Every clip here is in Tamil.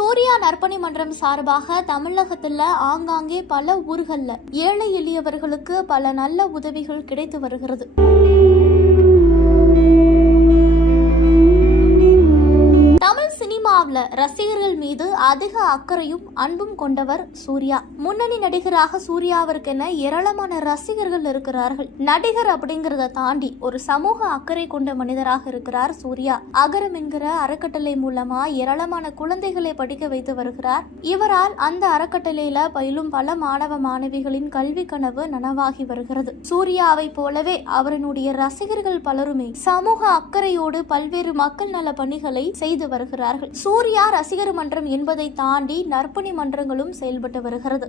சூர்யா நற்பணி மன்றம் சார்பாக தமிழகத்துல ஆங்காங்கே பல ஊர்கள்ல ஏழை எளியவர்களுக்கு பல நல்ல உதவிகள் கிடைத்து வருகிறது. தமிழ் சினிமாவில் ரசிகர்கள் மீது அதிக அக்கறையும் அன்பும் கொண்டவர் சூர்யா. முன்னணி நடிகராக சூர்யாவிற்கென ஏராளமான ரசிகர்கள் இருக்கிறார்கள். நடிகர் அப்படிங்கறத தாண்டி ஒரு சமூக அக்கறை கொண்ட மனிதராக இருக்கிறார் சூர்யா. அகரம் என்கிற அறக்கட்டளை மூலமா ஏராளமான குழந்தைகளை படிக்க வைத்து வருகிறார். இவரால் அந்த அறக்கட்டளையில பயிலும் பல மாணவ மாணவிகளின் கல்வி கனவு நனவாகி வருகிறது. சூர்யாவை போலவே அவருடைய ரசிகர்கள் பலருமே சமூக அக்கறையோடு பல்வேறு மக்கள் நல பணிகளை செய்து வருகிறார்கள். சூர்யா ரசிகர் மன்றம் என்பதை தாண்டி நற்பணி மன்றங்களும் செயல்பட்டு வருகிறது.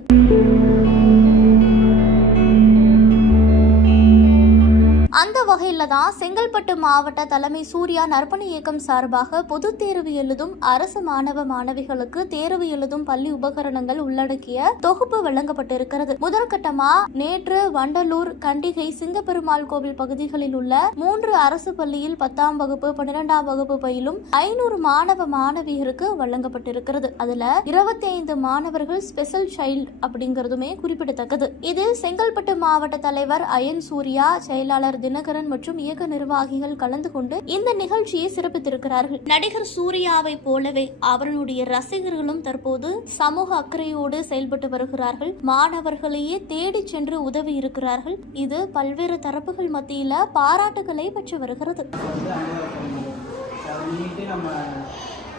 அந்த வகையில தான் செங்கல்பட்டு மாவட்ட தலைமை சூர்யா நற்பணி இயக்கம் சார்பாக பொது தேர்வு எழுதும் அரசு மாணவ மாணவிகளுக்கு தேர்வு எழுதும் பள்ளி உபகரணங்கள் உள்ளடக்கிய தொகுப்பு வழங்கப்பட்டிருக்கிறது. முதற்கட்டமா நேற்று வண்டலூர், கண்டிகை, சிங்கப்பெருமாள் கோவில் பகுதிகளில் உள்ள 3 அரசு பள்ளியில் 10ஆம் வகுப்பு 12ஆம் வகுப்பு பயிலும் 500 மாணவ மாணவியருக்கு வழங்கப்பட்டிருக்கிறது. அதுல 25 மாணவர்கள் ஸ்பெஷல் சைல்டு அப்படிங்கறதுமே குறிப்பிடத்தக்கது. இதில் செங்கல்பட்டு மாவட்ட தலைவர் அயன் சூர்யா, செயலாளர் தினகரன் மற்றும் இயக்க நிர்வாகிகள் கலந்து கொண்டு இந்த நிகழ்ச்சியை சிறப்பித்திருக்கிறார்கள். நடிகர் சூர்யாவை போலவே அவர்களுடைய ரசிகர்களும் தற்போது சமூக அக்கறையோடு செயல்பட்டு வருகிறார்கள். மாணவர்களையே தேடி சென்று உதவி இருக்கிறார்கள். இது பல்வேறு தரப்புகள் மத்தியில பாராட்டுகளை பெற்று வருகிறது.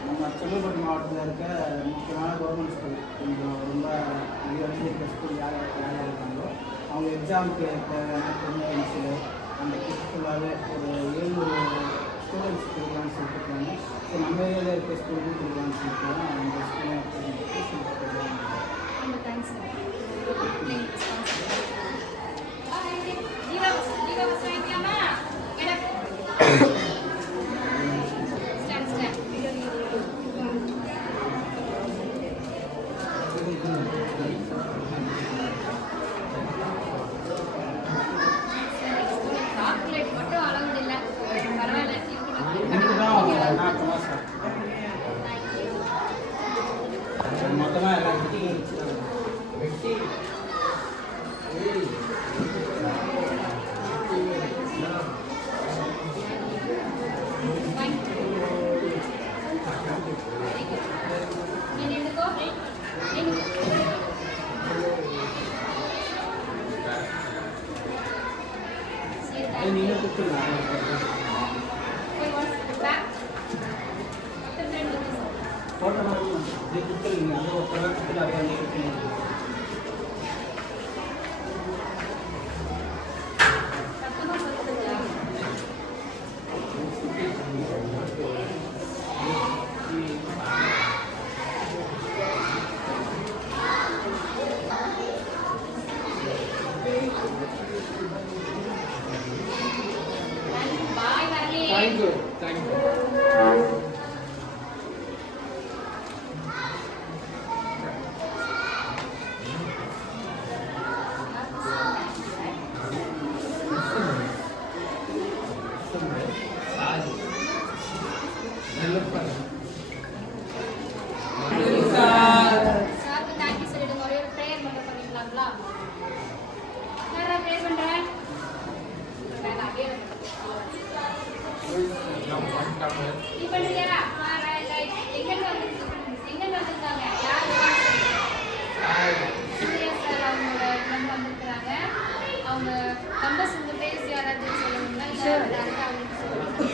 நம்ம செங்கல்பட்டு மாவட்டத்தில் இருக்க முக்கியமான கவர்மெண்ட் ஸ்கூல், கொஞ்சம் ரொம்ப இருக்க ஸ்கூல் யார் இருக்காங்களோ அவங்க எக்ஸாமுக்கு தேவையான பென்சிலு அந்த கிட் ஃபுல்லாகவே ஒரு 700 ஸ்டூடெண்ட்ஸ் கொடுக்கலான்னு சொல்லிட்டுருக்காங்க. ஸோ நம்ம ஏரியாவில் இருக்க ஸ்கூலுக்கும் கொடுக்கலான்னு சொல்லியிருக்காங்க. அந்த ஸ்கூலை மொத்தமாக எல்லாம் வெட்டி நீங்கள் கொடுத்துருங்க. ஃபோட்டோ இது கொடுத்துருங்க. அந்த ஒரு படத்தில் அதை வந்து கொடுத்துருங்க. Thank you. அவங்க கம்பஸ் இந்த பேஸ் யாராவது சொல்லுங்க.